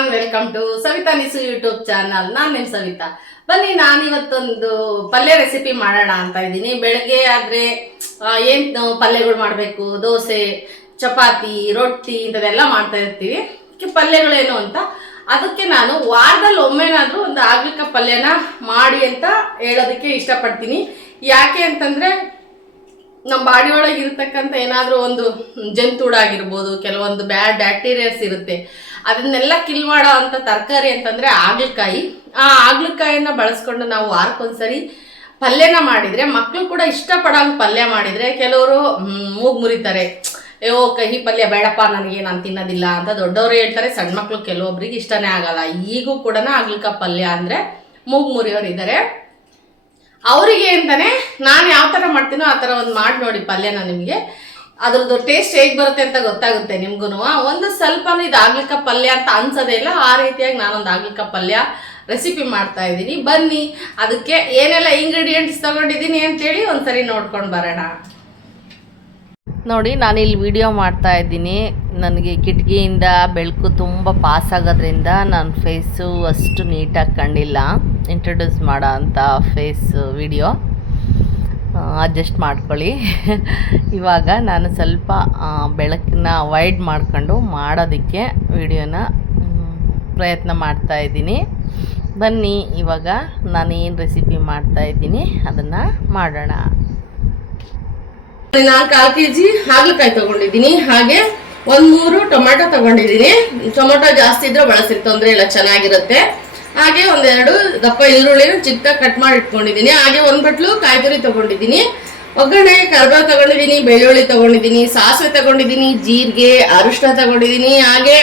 Everyone, welcome to Savita Nisu YouTube channel. ನಾನು ನಿಮ್ಮ ಸವಿತಾ. ಬನ್ನಿ, ನಾನು ಇವತ್ತೊಂದು ಪಲ್ಯ ರೆಸಿಪಿ ಮಾಡೋಣ ಅಂತ ಇದ್ದೀನಿ. ಬೆಳಗ್ಗೆ ಆದ್ರೆ ಏನು ಪಲ್ಯಗಳು ಮಾಡಬೇಕು, ದೋಸೆ, ಚಪಾತಿ, ರೊಟ್ಟಿ ಇಂಥದೆಲ್ಲ ಮಾಡ್ತಾ ಇರ್ತೀವಿ. ಪಲ್ಯಗಳೇನು ಅಂತ ಅದಕ್ಕೆ ನಾನು ವಾರದಲ್ಲಿ ಒಮ್ಮೆನಾದ್ರೂ ಒಂದು ಆಗ್ಲಿಕ್ಕ ಪಲ್ಯನ ಮಾಡಿ ಅಂತ ಹೇಳೋದಕ್ಕೆ ಇಷ್ಟಪಡ್ತೀನಿ. ಯಾಕೆ ಅಂತಂದ್ರೆ ನಮ್ಮ ಬಾಡಿ ಒಳಗೆ ಇರತಕ್ಕಂಥ ಏನಾದರೂ ಒಂದು ಜಂತುಳಾಗಿರ್ಬೋದು, ಕೆಲವೊಂದು ಬ್ಯಾಕ್ಟೀರಿಯಾಸ್ ಇರುತ್ತೆ, ಅದನ್ನೆಲ್ಲ ಕಿಲ್ ಮಾಡೋ ಅಂಥ ತರಕಾರಿ ಅಂತಂದರೆ ಆಗ್ಲಕಾಯಿ. ಆ ಆಗ್ಲಕಾಯಿನ ಬಳಸ್ಕೊಂಡು ನಾವು ವಾರಕ್ಕೊಂದ್ಸರಿ ಪಲ್ಯನ ಮಾಡಿದರೆ, ಮಕ್ಕಳು ಕೂಡ ಇಷ್ಟಪಡೋಂಗೆ ಪಲ್ಯ ಮಾಡಿದರೆ, ಕೆಲವರು ಮೂಗು ಮುರಿತಾರೆ, ಅಯ್ಯೋ ಕಹಿ ಪಲ್ಯ ಬೇಡಪ್ಪ ನನಗೆ, ನಾನು ತಿನ್ನೋದಿಲ್ಲ ಅಂತ ದೊಡ್ಡವರು ಹೇಳ್ತಾರೆ. ಸಣ್ಣ ಮಕ್ಕಳು ಕೆಲವೊಬ್ರಿಗೆ ಇಷ್ಟನೇ ಆಗಲ್ಲ. ಈಗೂ ಕೂಡ ಆಗ್ಲಿಕ್ಕ ಪಲ್ಯ ಅಂದರೆ ಮೂಗು ಮುರಿಯೋರು ಇದ್ದಾರೆ. ಅವರಿಗೆ ಅಂತಾನೆ ನಾನು ಯಾವ ಥರ ಮಾಡ್ತೀನೋ ಆ ಥರ ಒಂದು ಮಾಡಿ ನೋಡಿ ಪಲ್ಯನ. ನಿಮಗೆ ಅದ್ರದ್ದು ಟೇಸ್ಟ್ ಹೇಗೆ ಬರುತ್ತೆ ಅಂತ ಗೊತ್ತಾಗುತ್ತೆ ನಿಮ್ಗೂ. ಒಂದು ಸ್ವಲ್ಪನೂ ಇದು ಆಗ್ಲಿಕ್ಕ ಪಲ್ಯ ಅಂತ ಅನ್ಸೋದೇ ಇಲ್ಲ. ಆ ರೀತಿಯಾಗಿ ನಾನೊಂದು ಆಗ್ಲಿಕ್ಕ ಪಲ್ಯ ರೆಸಿಪಿ ಮಾಡ್ತಾ ಇದ್ದೀನಿ. ಬನ್ನಿ, ಅದಕ್ಕೆ ಏನೆಲ್ಲ ಇಂಗ್ರೀಡಿಯೆಂಟ್ಸ್ ತಗೊಂಡಿದ್ದೀನಿ ಅಂತೇಳಿ ಒಂದ್ಸರಿ ನೋಡ್ಕೊಂಡು ಬರೋಣ. ನೋಡಿ, ನಾನಿಲ್ಲಿ ವಿಡಿಯೋ ಮಾಡ್ತಾ ಇದ್ದೀನಿ. ನನಗೆ ಕಿಟಕಿಯಿಂದ ಬೆಳಕು ತುಂಬ ಪಾಸ್ ಆಗೋದ್ರಿಂದ ನನ್ನ ಫೇಸು ಅಷ್ಟು ನೀಟಾಗಿ ಕಂಡಿಲ್ಲ. ಇಂಟ್ರೊಡ್ಯೂಸ್ ಮಾಡೋ ಅಂಥ ಫೇಸ್ ವಿಡಿಯೋ ಅಡ್ಜಸ್ಟ್ ಮಾಡ್ಕೊಳ್ಳಿ. ಇವಾಗ ನಾನು ಸ್ವಲ್ಪ ಬೆಳಕನ್ನ ಅವಾಯ್ಡ್ ಮಾಡ್ಕೊಂಡು ಮಾಡೋದಕ್ಕೆ ವಿಡಿಯೋನ ಪ್ರಯತ್ನ ಮಾಡ್ತಾ ಇದ್ದೀನಿ. ಬನ್ನಿ, ಇವಾಗ ನಾನೇನು ರೆಸಿಪಿ ಮಾಡ್ತಾ ಇದ್ದೀನಿ ಅದನ್ನು ಮಾಡೋಣ. ನಾನು 1/4 kg ಹಾಗಲಕಾಯಿ ತಗೊಂಡಿದ್ದೀನಿ. ಹಾಗೆ 1-3 ಟೊಮೆಟೊ ತಗೊಂಡಿದ್ದೀನಿ. ಟೊಮೆಟೊ ಜಾಸ್ತಿ ಇದ್ರೆ ಬಳಸಿರಿ, ತೊಂದರೆ ಇಲ್ಲ, ಚೆನ್ನಾಗಿರುತ್ತೆ. ಹಾಗೆ 1-2 ದಪ್ಪ ಈರುಳ್ಳಿನ ಚಿಕ್ಕದಾಗಿ ಕಟ್ ಮಾಡಿ ಇಟ್ಕೊಂಡಿದ್ದೀನಿ. ಹಾಗೆ 1 ಬಟ್ಲು ಕಾಯಿ ತುರಿ ತಗೊಂಡಿದ್ದೀನಿ. ಒಗ್ಗರಣೆಗೆ ಕರಿಬೇವು ತಗೊಂಡಿದ್ದೀನಿ, ಬೆಳ್ಳುಳ್ಳಿ ತಗೊಂಡಿದ್ದೀನಿ, ಸಾಸಿವೆ ತಗೊಂಡಿದ್ದೀನಿ, ಜೀರಿಗೆ, ಅರಿಶಿನ ತಗೊಂಡಿದ್ದೀನಿ. ಹಾಗೆ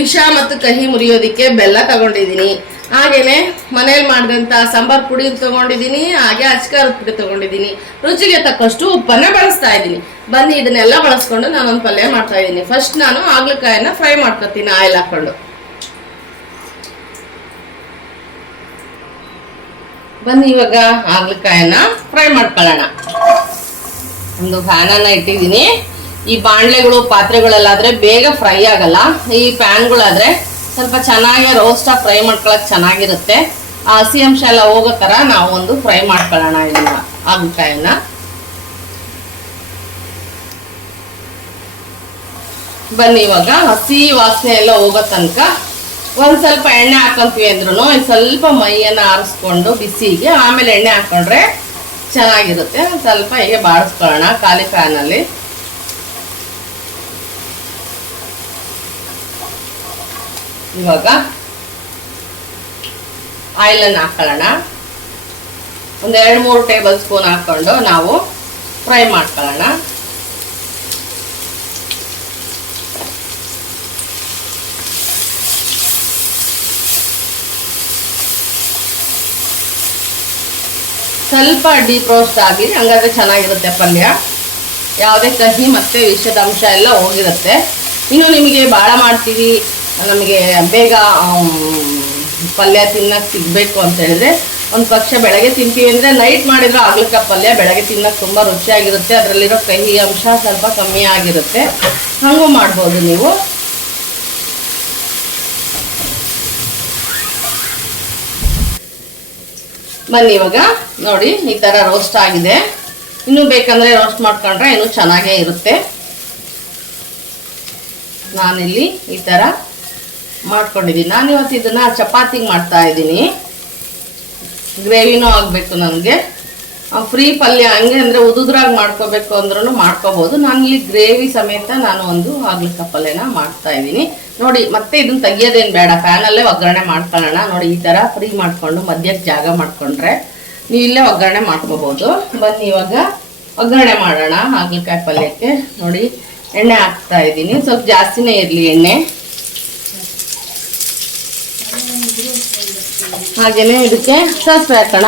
ವಿಷ ಮತ್ತು ಕಹಿ ಮುರಿಯೋದಕ್ಕೆ ಬೆಲ್ಲ ತಗೊಂಡಿದ್ದೀನಿ. ಹಾಗೇನೆ ಮನೇಲಿ ಮಾಡಿದಂಥ ಸಾಂಬಾರ್ ಪುಡಿ ತಗೊಂಡಿದ್ದೀನಿ. ಹಾಗೆ ಅಚ್ಕಾರದ ಪುಡಿ ತಗೊಂಡಿದ್ದೀನಿ. ರುಚಿಗೆ ತಕ್ಕಷ್ಟು ಉಪ್ಪನ್ನ ಬಳಸ್ತಾ ಇದ್ದೀನಿ. ಬನ್ನಿ, ಇದನ್ನೆಲ್ಲ ಬಳಸ್ಕೊಂಡು ನಾನೊಂದು ಪಲ್ಯ ಮಾಡ್ತಾ ಇದ್ದೀನಿ. ಫಸ್ಟ್ ನಾನು ಆಗ್ಲಕಾಯನ್ನ ಫ್ರೈ ಮಾಡ್ಕೊತೀನಿ ಆಯಿಲ್ ಹಾಕೊಂಡು. ಬನ್ನಿ, ಇವಾಗ ಆಗ್ಲಕಾಯನ್ನ ಫ್ರೈ ಮಾಡ್ಕೊಳ್ಳೋಣ. ಒಂದು ಫ್ಯಾನನ್ನ ಇಟ್ಟಿದ್ದೀನಿ. ಈ ಬಾಣಲೆಗಳು ಪಾತ್ರೆಗಳಲ್ಲಾದ್ರೆ ಬೇಗ ಫ್ರೈ ಆಗಲ್ಲ. ಈ ಪ್ಯಾನ್ಗಳಾದ್ರೆ ಸ್ವಲ್ಪ ಚೆನ್ನಾಗಿ ರೋಸ್ಟಾಗಿ ಫ್ರೈ ಮಾಡ್ಕೊಳಕ್ ಚೆನ್ನಾಗಿರುತ್ತೆ. ಆ ಹಸಿ ಅಂಶ ಎಲ್ಲ ಹೋಗೋ ಥರ ನಾವು ಒಂದು ಫ್ರೈ ಮಾಡ್ಕೊಳ್ಳೋಣ ಇದನ್ನ ಆಗ್ಲಕಾಯನ್ನ. ಬನ್ನಿ, ಇವಾಗ ಹಸಿ ವಾಸನೆ ಎಲ್ಲ ಹೋಗೋ ತನಕ ಒಂದು ಸ್ವಲ್ಪ ಎಣ್ಣೆ ಹಾಕೊಂತೀವಿ ಅಂದ್ರೂ ಸ್ವಲ್ಪ ಮೈಯನ್ನು ಆರಿಸ್ಕೊಂಡು ಬಿಸಿಗೆ ಆಮೇಲೆ ಎಣ್ಣೆ ಹಾಕೊಂಡ್ರೆ ಚೆನ್ನಾಗಿರುತ್ತೆ. ಸ್ವಲ್ಪ ಹೀಗೆ ಬಾಡಿಸ್ಕೊಳ್ಳೋಣ ಖಾಲಿ ಫ್ಯಾನಲ್ಲಿ. ಇವಾಗ ಆಯಿಲನ್ನು ಹಾಕೊಳ್ಳೋಣ. ಒಂದು 2-3 ಟೇಬಲ್ ಸ್ಪೂನ್ ಹಾಕ್ಕೊಂಡು ನಾವು ಫ್ರೈ ಮಾಡ್ಕೊಳ್ಳೋಣ. ಸ್ವಲ್ಪ ಡೀಪ್ ರೋಸ್ಟ್ ಆಗಿ, ಹಂಗಾದ್ರೆ ಚೆನ್ನಾಗಿರುತ್ತೆ ಪಲ್ಯ. ಯಾವುದೇ ಕಹಿ ಮತ್ತು ವಿಷದ ಅಂಶ ಎಲ್ಲ ಹೋಗಿರುತ್ತೆ. ಇನ್ನು ನಿಮಗೆ ಭಾಳ ಮಾಡ್ತೀವಿ, ನಮಗೆ ಬೇಗ ಪಲ್ಯ ತಿನ್ನಕ್ಕೆ ಸಿಗಬೇಕು ಅಂತ ಹೇಳಿದ್ರೆ, ಒಂದು ಪಕ್ಷ ಬೆಳಗ್ಗೆ ತಿಂತೀವಿ ಅಂದರೆ ನೈಟ್ ಮಾಡಿದ್ರೆ ಆಗ್ಲಿಕ್ಕ ಪಲ್ಯ ಬೆಳಗ್ಗೆ ತಿನ್ನಕ್ಕೆ ತುಂಬ ರುಚಿಯಾಗಿರುತ್ತೆ. ಅದರಲ್ಲಿರೋ ಕಹಿ ಅಂಶ ಸ್ವಲ್ಪ ಕಮ್ಮಿ ಆಗಿರುತ್ತೆ. ಹಾಗೂ ಮಾಡ್ಬೋದು ನೀವು. ಬನ್ನಿ, ಇವಾಗ ನೋಡಿ ಈ ಥರ ರೋಸ್ಟ್ ಆಗಿದೆ. ಇನ್ನೂ ಬೇಕಂದರೆ ರೋಸ್ಟ್ ಮಾಡ್ಕೊಂಡ್ರೆ ಇನ್ನೂ ಚೆನ್ನಾಗೇ ಇರುತ್ತೆ. ನಾನಿಲ್ಲಿ ಈ ಥರ ಮಾಡ್ಕೊಂಡಿದ್ದೀನಿ. ನಾನು ಇವತ್ತು ಇದನ್ನು ಚಪಾತಿಗೆ ಮಾಡ್ತಾ ಇದ್ದೀನಿ. ಗ್ರೇವಿನೂ ಆಗಬೇಕು ನನಗೆ. ಫ್ರೀ ಪಲ್ಯ ಹಂಗೆ ಅಂದರೆ ಉದುದ್ರಾಗಿ ಮಾಡ್ಕೋಬೇಕು ಅಂದ್ರೂ ಮಾಡ್ಕೋಬೋದು. ನಾನಿಲ್ಲಿ ಗ್ರೇವಿ ಸಮೇತ ನಾನು ಒಂದು ಆಗ್ಲಿಕ್ಕ ಪಲ್ಯನ ಮಾಡ್ತಾ ಇದ್ದೀನಿ. ನೋಡಿ, ಮತ್ತೆ ಇದನ್ನ ತೆಗಿಯೋದೇನು ಬೇಡ, ಫ್ಯಾನಲ್ಲೇ ಒಗ್ಗರಣೆ ಮಾಡ್ಕೊಳ್ಳೋಣ. ನೋಡಿ, ಈ ಥರ ಫ್ರೀ ಮಾಡಿಕೊಂಡು ಮಧ್ಯಕ್ಕೆ ಜಾಗ ಮಾಡಿಕೊಂಡ್ರೆ ನೀವು ಇಲ್ಲೇ ಒಗ್ಗರಣೆ ಮಾಡ್ಕೋಬೋದು. ಬನ್ನಿ, ಇವಾಗ ಒಗ್ಗರಣೆ ಮಾಡೋಣ ಆಗ್ಲಿಕಾಯಿ ಪಲ್ಯಕ್ಕೆ. ನೋಡಿ, ಎಣ್ಣೆ ಹಾಕ್ತಾ ಇದ್ದೀನಿ. ಸ್ವಲ್ಪ ಜಾಸ್ತಿನೇ ಇರಲಿ ಎಣ್ಣೆ. ಹಾಗೇನೆ ಇದಕ್ಕೆ ಸಾಸಿವೆ ಹಾಕೋಣ.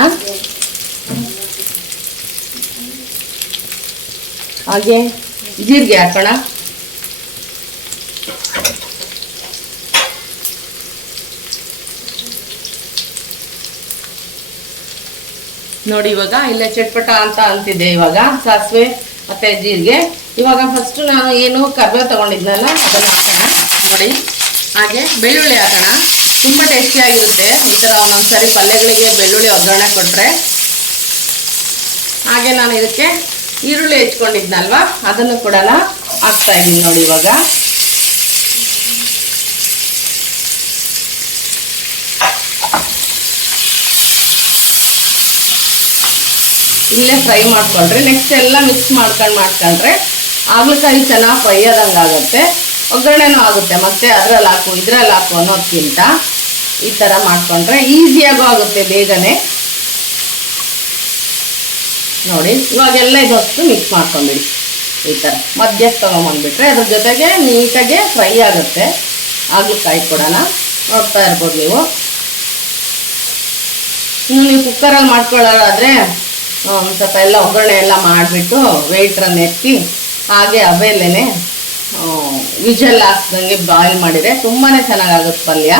ಹಾಗೆ ಜೀರಿಗೆ ಹಾಕೋಣ. ನೋಡಿ, ಇವಾಗ ಇಲ್ಲೇ ಚಟ್ಪಟ ಅಂತ ಅಂತಿದೆ ಇವಾಗ ಸಾಸಿವೆ ಮತ್ತೆ ಜೀರಿಗೆ. ಇವಾಗ ಫಸ್ಟ್ ನಾನು ಏನು ಕರಿಬೇವು ತಗೊಂಡಿದ್ನಲ್ಲ ಅದನ್ನ ಹಾಕೋಣ. ನೋಡಿ, ಹಾಗೆ ಬೆಳ್ಳುಳ್ಳಿ ಹಾಕೋಣ. ತುಂಬ ಟೇಸ್ಟಿಯಾಗಿರುತ್ತೆ ಈ ಥರ ಒಂದೊಂದ್ಸರಿ ಪಲ್ಯಗಳಿಗೆ ಬೆಳ್ಳುಳ್ಳಿ ಒಗ್ಗರಣೆ ಕೊಟ್ಟರೆ. ಹಾಗೆ ನಾನು ಇದಕ್ಕೆ ಈರುಳ್ಳಿ ಹೆಚ್ಕೊಂಡಿದ್ನಲ್ವ ಅದನ್ನು ಕೂಡ ಹಾಕ್ತಾ ಇದ್ದೀನಿ ನೋಡಿ. ಇವಾಗ ಇಲ್ಲೇ ಫ್ರೈ ಮಾಡ್ಕೊಂಡ್ರೆ ನೆಕ್ಸ್ಟ್ ಎಲ್ಲ ಮಿಕ್ಸ್ ಮಾಡ್ಕೊಂಡ್ರೆ ಹಾಗಲಕಾಯಿ ಚೆನ್ನಾಗಿ ಫ್ರೈ ಆದಂಗೆ ಆಗುತ್ತೆ, ಒಗ್ಗರಣೆನೂ ಆಗುತ್ತೆ. ಮತ್ತೆ ಅದ್ರಲ್ಲಿ ಹಾಕು ಇದ್ರಲ್ಲಿ ಹಾಕು ಅನ್ನೋದಕ್ಕಿಂತ ಈ ಥರ ಮಾಡ್ಕೊಂಡ್ರೆ ಈಸಿಯಾಗೂ ಆಗುತ್ತೆ ಬೇಗನೆ. ನೋಡಿ ಇವಾಗೆಲ್ಲ ಇದಷ್ಟು ಮಿಕ್ಸ್ ಮಾಡ್ಕೊಂಬಿಡಿ. ಈ ಥರ ಮಧ್ಯಕ್ಕೆ ತೊಗೊಂಬಂದ್ಬಿಟ್ರೆ ಅದ್ರ ಜೊತೆಗೆ ನೀಟಾಗೆ ಫ್ರೈ ಆಗುತ್ತೆ ಹಾಗಲಕಾಯಿ ಕೂಡ. ನೋಡ್ತಾ ಇರ್ಬೋದು ನೀವು. ಇನ್ನು ನೀವು ಕುಕ್ಕರಲ್ಲಿ ಮಾಡ್ಕೊಳ್ಳೋದಾದರೆ ಒಂದು ಸ್ವಲ್ಪ ಎಲ್ಲ ಒಗ್ಗರಣೆ ಎಲ್ಲ ಮಾಡಿಬಿಟ್ಟು ವೆಯ್ಟ್ರನ್ನ ಎತ್ತಿ ಹಾಗೆ ಅವೆಲ್ಲೇ ವಿಜಲ್ ಹಾಕ್ದಂಗೆ ಬಾಯ್ಲ್ ಮಾಡಿದರೆ ತುಂಬಾ ಚೆನ್ನಾಗಾಗುತ್ತೆ ಪಲ್ಯ.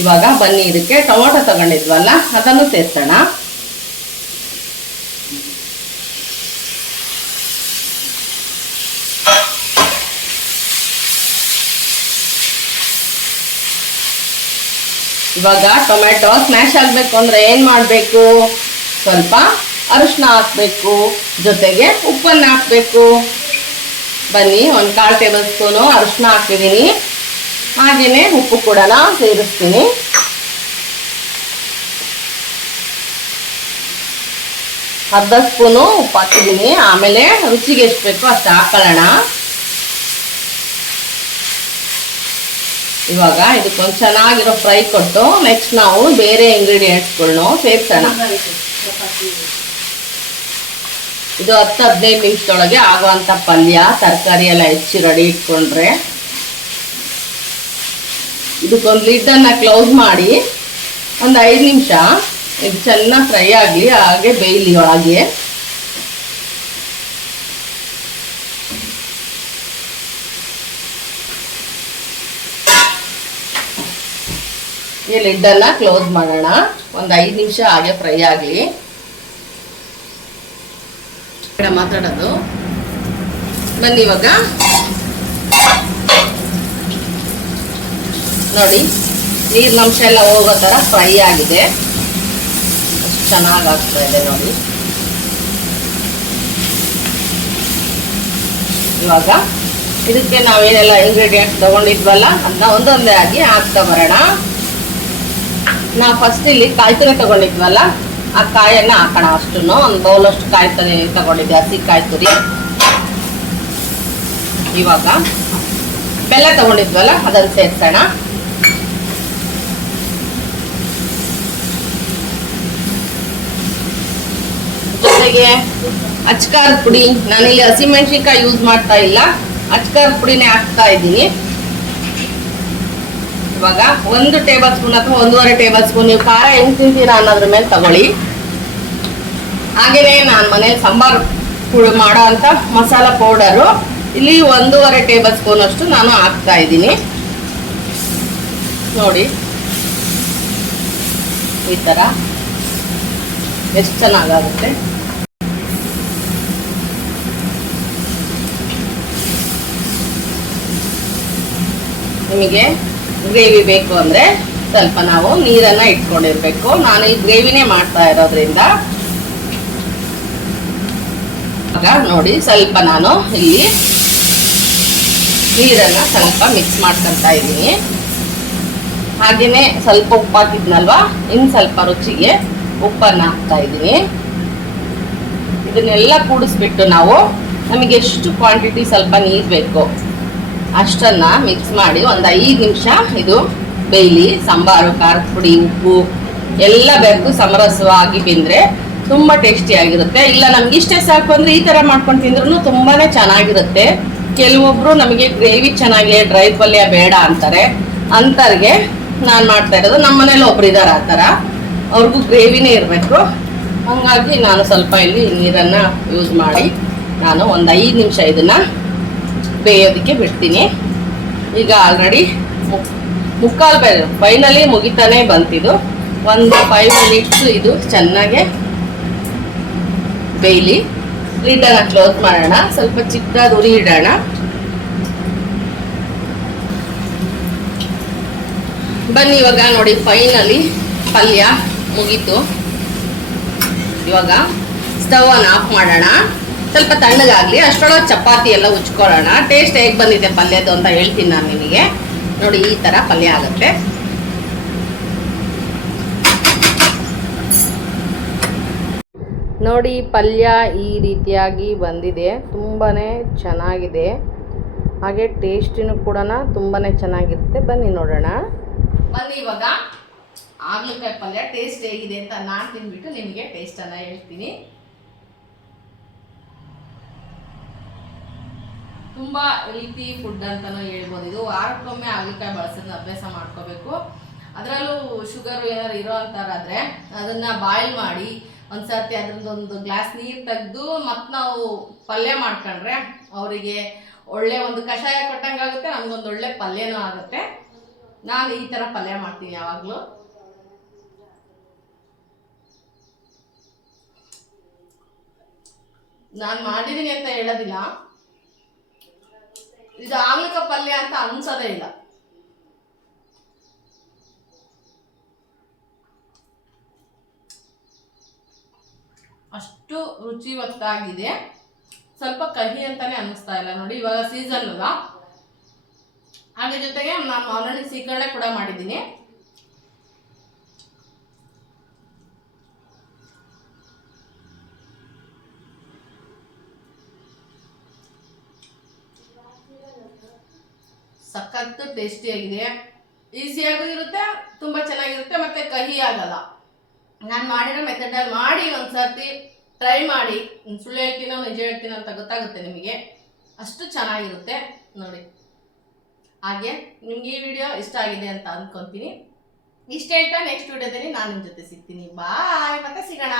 ಇವಾಗ ಬನ್ನಿ ಇದಕ್ಕೆ ಟೊಮೊಟೊ ತಗೊಂಡಿದ್ವಲ್ಲ ಅದನ್ನು ಸೇರ್ಸೋಣ. ಇವಾಗ ಟೊಮೆಟೊ ಸ್ಮ್ಯಾಶ್ ಆಗಬೇಕು ಅಂದರೆ ಏನು ಮಾಡಬೇಕು, ಸ್ವಲ್ಪ ಅರಿಶಿನ ಹಾಕಬೇಕು, ಜೊತೆಗೆ ಉಪ್ಪನ್ನು ಹಾಕಬೇಕು. ಬನ್ನಿ, ಒಂದು 1/4 ಟೇಬಲ್ ಸ್ಪೂನು ಅರಿಶಿನ ಹಾಕಿದ್ದೀನಿ. ಹಾಗೆಯೇ ಉಪ್ಪು ಕೂಡ ಸೇರಿಸ್ತೀನಿ. ಅರ್ಧ ಸ್ಪೂನು ಉಪ್ಪು ಹಾಕಿದ್ದೀನಿ. ಆಮೇಲೆ ರುಚಿಗೆ ಎಷ್ಟು ಬೇಕೋ ಅಷ್ಟು ಹಾಕೊಳ್ಳೋಣ. ಇವಾಗ ಇದಕ್ಕೊಂದು ಚೆನ್ನಾಗಿರೋ ಫ್ರೈ ಕೊಟ್ಟು ನೆಕ್ಸ್ಟ್ ನಾವು ಬೇರೆ ಇಂಗ್ರೀಡಿಯೆಂಟ್ಸ್ಗಳನ್ನೂ ಸೇರಿಸೋಣ. ಇದು 10-15 ನಿಮಿಷದೊಳಗೆ ಆಗುವಂಥ ಪಲ್ಯ. ತರಕಾರಿ ಎಲ್ಲ ಹೆಚ್ಚಿ ರೆಡಿ ಇಟ್ಕೊಂಡ್ರೆ ಇದಕ್ಕೊಂದು ಲಿಡ್ಡನ್ನು ಕ್ಲೋಸ್ ಮಾಡಿ ಒಂದು 5 ನಿಮಿಷ ಇದು ಚೆನ್ನಾಗಿ ಫ್ರೈ ಆಗಲಿ, ಹಾಗೆ ಬೇಯಲಿ ಒಳಗೆ. ಈ ಲಿಡ್ಡನ್ನು ಕ್ಲೋಸ್ ಮಾಡೋಣ. ಒಂದು 5 ನಿಮಿಷ ಹಾಗೆ ಫ್ರೈ ಆಗಲಿ. ಮಾತಾಡೋದು ಬನ್ನಿ. ಇವಾಗ ನೋಡಿ ನೀರಿನ ಅಂಶ ಎಲ್ಲ ಹೋಗೋ ಥರ ಫ್ರೈ ಆಗಿದೆ. ಅಷ್ಟು ಚೆನ್ನಾಗಿ ಆಗ್ತಾ ಇದೆ ನೋಡಿ. ಇವಾಗ ಇದಕ್ಕೆ ನಾವೇನೆಲ್ಲ ಇಂಗ್ರೀಡಿಯೆಂಟ್ಸ್ ತಗೊಂಡಿದ್ವಲ್ಲ ಅದನ್ನ ಒಂದೊಂದೇ ಆಗಿ ಹಾಕ್ತಾ ಬರೋಣ. ನಾವು ಫಸ್ಟ್ ಇಲ್ಲಿ ಕಾಯಿ ತುರಿ ತಗೊಂಡಿದ್ವಲ್ಲ ಆ ಕಾಯನ್ನು ಹಾಕೋಣ. ಅಷ್ಟು ಒಂದು ಬೌಲಷ್ಟು ಕಾಯಿ ತುರಿ ತಗೊಂಡಿದ್ದೆ, ಹಸಿ ಕಾಯಿ ತುರಿ. ಇವಾಗ ಬೆಲ್ಲ ತಗೊಂಡಿದ್ವಲ್ಲ ಅದನ್ನು ಸೇರಿಸೋಣ. ಜೊತೆಗೆ ಅಚ್ಕಾರದ ಪುಡಿ, ನಾನಿಲ್ಲಿ ಹಸಿಮೆಣಸಿನ್ಕಾಯಿ ಯೂಸ್ ಮಾಡ್ತಾ ಇಲ್ಲ, ಅಚ್ಕಾರದ ಪುಡಿನೇ ಹಾಕ್ತಾ ಇದ್ದೀನಿ. ಇವಾಗ 1 ಟೇಬಲ್ ಸ್ಪೂನ್ ಅಥವಾ 1.5 ಟೇಬಲ್ ಸ್ಪೂನ್ ನೀವು ಖಾರ ಹೆಂಗೆ ತಿಂತೀರಾ ಅನ್ನೋದ್ರ ಮೇಲೆ ತಗೊಳ್ಳಿ. ಹಾಗೆಯೇ ನಾನು ಮನೇಲಿ ಸಾಂಬಾರು ಮಾಡೋ ಅಂಥ ಮಸಾಲ ಪೌಡರು ಇಲ್ಲಿ 1.5 ಟೇಬಲ್ ಸ್ಪೂನ್ ಅಷ್ಟು ನಾನು ಹಾಕ್ತಾ ಇದ್ದೀನಿ. ನೋಡಿ ಈ ಥರ ಎಷ್ಟು ಚೆನ್ನಾಗಾಗುತ್ತೆ. ನಿಮಗೆ ಗ್ರೇವಿ ಬೇಕು ಅಂದರೆ ಸ್ವಲ್ಪ ನಾವು ನೀರನ್ನು ಇಟ್ಕೊಂಡಿರ್ಬೇಕು. ನಾನು ಈ ಗ್ರೇವಿನೇ ಮಾಡ್ತಾ ಇರೋದ್ರಿಂದ ಆಗ ನೋಡಿ ಸ್ವಲ್ಪ ನಾನು ಇಲ್ಲಿ ನೀರನ್ನು ಸ್ವಲ್ಪ ಮಿಕ್ಸ್ ಮಾಡ್ಕೊತಾ ಇದ್ದೀನಿ. ಹಾಗೆಯೇ ಸ್ವಲ್ಪ ಉಪ್ಪು ಹಾಕಿದ್ನಲ್ವ, ಇನ್ನು ಸ್ವಲ್ಪ ರುಚಿಗೆ ಉಪ್ಪನ್ನು ಹಾಕ್ತಾ ಇದ್ದೀನಿ. ಇದನ್ನೆಲ್ಲ ಕೂಡಿಸ್ಬಿಟ್ಟು ನಾವು ನಮಗೆ ಎಷ್ಟು ಕ್ವಾಂಟಿಟಿ ಸ್ವಲ್ಪ ನೀರು ಬೇಕು ಅಷ್ಟನ್ನು ಮಿಕ್ಸ್ ಮಾಡಿ ಒಂದು 5 ನಿಮಿಷ ಇದು ಬೇಯಲಿ. ಸಾಂಬಾರು, ಖಾರದ ಪುಡಿ, ಉಪ್ಪು ಎಲ್ಲ ಬೆರೆತು ಸಮರಸವಾಗಿ ಬೆಂದರೆ ತುಂಬ ಟೇಸ್ಟಿಯಾಗಿರುತ್ತೆ. ಇಲ್ಲ ನಮ್ಗೆ ಇಷ್ಟೇ ಸಾಕು ಅಂದರೆ ಈ ಥರ ಮಾಡ್ಕೊಂಡು ತಿಂದ್ರೂ ತುಂಬಾ ಚೆನ್ನಾಗಿರುತ್ತೆ. ಕೆಲವೊಬ್ಬರು ನಮಗೆ ಗ್ರೇವಿ ಚೆನ್ನಾಗಿ ಡ್ರೈ ಪಲ್ಯ ಬೇಡ ಅಂತಾರೆ. ಅಂಥವ್ರಿಗೆ ನಾನು ಮಾಡ್ತಾ ಇರೋದು, ನಮ್ಮ ಮನೇಲಿ ಒಬ್ರು ಇದ್ದಾರೆ ಆ ಥರ, ಅವ್ರಿಗೂ ಗ್ರೇವಿನೇ ಇರಬೇಕು. ಹಾಗಾಗಿ ನಾನು ಸ್ವಲ್ಪ ಇಲ್ಲಿ ನೀರನ್ನು ಯೂಸ್ ಮಾಡಿ ನಾನು ಒಂದು 5 ನಿಮಿಷ ಇದನ್ನು ಬೇಯೋದಕ್ಕೆ ಬಿಡ್ತೀನಿ. ಈಗ ಆಲ್ರೆಡಿ ಮುಕ್ಕಾಲು ಫೈನಲಿ ಮುಗಿತಾನೆ ಬಂತಿದ್ದು. ಒಂದು 5 ಮಿನಿಟ್ಸು ಇದು ಚೆನ್ನಾಗೆ ಬೇಯಲಿ. ಲಿಡ್ಡನ್ನ ಕ್ಲೋಸ್ ಮಾಡೋಣ. ಸ್ವಲ್ಪ ಚಿಕ್ಕದಾದ ಉರಿ ಇಡೋಣ. ಬನ್ನಿ ಇವಾಗ ನೋಡಿ ಫೈನಲಿ ಪಲ್ಯ ಮುಗೀತು. ಇವಾಗ ಸ್ಟವ್ ಅನ್ನು ಆಫ್ ಮಾಡೋಣ. ಸ್ವಲ್ಪ ತಣ್ಣಗಾಗ್ಲಿ, ಅಷ್ಟರೊಳಗೆ ಚಪಾತಿ ಎಲ್ಲ ಉಚ್ಕೊಳ್ಳೋಣ. ಟೇಸ್ಟ್ ಹೇಗೆ ಬಂದಿದೆ ಪಲ್ಯದ್ದು ಅಂತ ಹೇಳ್ತೀನಿ ನಾನು ನಿಮಗೆ. ನೋಡಿ ಈ ಥರ ಪಲ್ಯ ಆಗುತ್ತೆ. ನೋಡಿ ಪಲ್ಯ ಈ ರೀತಿಯಾಗಿ ಬಂದಿದೆ, ತುಂಬಾ ಚೆನ್ನಾಗಿದೆ. ಹಾಗೆ ಟೇಸ್ಟಿನೂ ಕೂಡ ತುಂಬಾ ಚೆನ್ನಾಗಿರುತ್ತೆ. ಬನ್ನಿ ನೋಡೋಣ. ಬನ್ನಿ ಇವಾಗ ಹಾಗಲಕಾಯಿ ಪಲ್ಯ ಟೇಸ್ಟ್ ಹೇಗಿದೆ ಅಂತ ನಾನು ತಿಂದ್ಬಿಟ್ಟು ನಿಮಗೆ ಟೇಸ್ಟನ್ನು ಹೇಳ್ತೀನಿ. ತುಂಬ ಹೆಲ್ತಿ ಫುಡ್ ಅಂತಲೂ ಹೇಳ್ಬೋದು. ಇದು ವಾರಕ್ಕೊಮ್ಮೆ ಹಾಗಲಕಾಯಿ ಬಳಸೋದನ್ನ ಅಭ್ಯಾಸ ಮಾಡ್ಕೋಬೇಕು. ಅದರಲ್ಲೂ ಶುಗರು ಏನಾದ್ರು ಇರೋ ಅಂತಾರಾದರೆ ಅದನ್ನು ಬಾಯ್ಲ್ ಮಾಡಿ ಒಂದ್ಸರ್ತಿ ಅದ್ರದ್ದೊಂದು ಗ್ಲಾಸ್ ನೀರು ತೆಗೆದು ಮತ್ತು ನಾವು ಪಲ್ಯ ಮಾಡ್ಕೊಂಡ್ರೆ ಅವರಿಗೆ ಒಳ್ಳೆ ಒಂದು ಕಷಾಯ ಕೊಟ್ಟಂಗಾಗುತ್ತೆ, ನಮಗೊಂದು ಒಳ್ಳೆ ಪಲ್ಯನೂ ಆಗುತ್ತೆ. ನಾನು ಈ ಥರ ಪಲ್ಯ ಮಾಡ್ತೀನಿ ಯಾವಾಗಲೂ. ನಾನು ಮಾಡಿದ್ದೀನಿ ಅಂತ ಹೇಳೋದಿಲ್ಲ, ಇದು ಹಾಗಲಕಾಯಿ ಪಲ್ಯ ಅಂತ ಅನ್ಸೋದೇ ಇಲ್ಲ. ಅಷ್ಟು ರುಚಿವತ್ತಾಗಿದೆ. ಸ್ವಲ್ಪ ಕಹಿ ಅಂತಾನೆ ಅನ್ನಿಸ್ತಾ ಇಲ್ಲ. ನೋಡಿ ಇವಾಗ ಸೀಸನ್ ಅಲ್ಲ, ಹಾಗೆ ಜೊತೆಗೆ ನಾನು ಆಲ್ರೆಡಿ ಸೀಕರಣೆ ಕೂಡ ಮಾಡಿದ್ದೀನಿ. ಸಖತ್ತು ಟೇಸ್ಟಿಯಾಗಿದೆ, ಈಸಿಯಾಗೂ ಇರುತ್ತೆ, ತುಂಬ ಚೆನ್ನಾಗಿರುತ್ತೆ, ಮತ್ತು ಕಹಿ ಆಗಲ್ಲ. ನಾನು ಮಾಡಿರೋ ಮೆಥಡಲ್ಲಿ ಮಾಡಿ ಒಂದ್ಸರ್ತಿ ಟ್ರೈ ಮಾಡಿ. ಸುಳ್ಳು ಹೇಳ್ತೀನೋ ನಿಜ ಹೇಳ್ತೀನೋ ಅಂತ ಗೊತ್ತಾಗುತ್ತೆ ನಿಮಗೆ. ಅಷ್ಟು ಚೆನ್ನಾಗಿರುತ್ತೆ ನೋಡಿ. ಹಾಗೆ ನಿಮ್ಗೆ ಈ ವಿಡಿಯೋ ಇಷ್ಟ ಆಗಿದೆ ಅಂತ ಅಂದ್ಕೊತೀನಿ. ಇಷ್ಟ ಹೇಳ್ತಾ ನೆಕ್ಸ್ಟ್ ವಿಡಿಯೋದಲ್ಲಿ ನಾನು ನಿಮ್ಮ ಜೊತೆ ಸಿಗ್ತೀನಿ. ಬಾಯ್, ಮತ್ತೆ ಸಿಗೋಣ.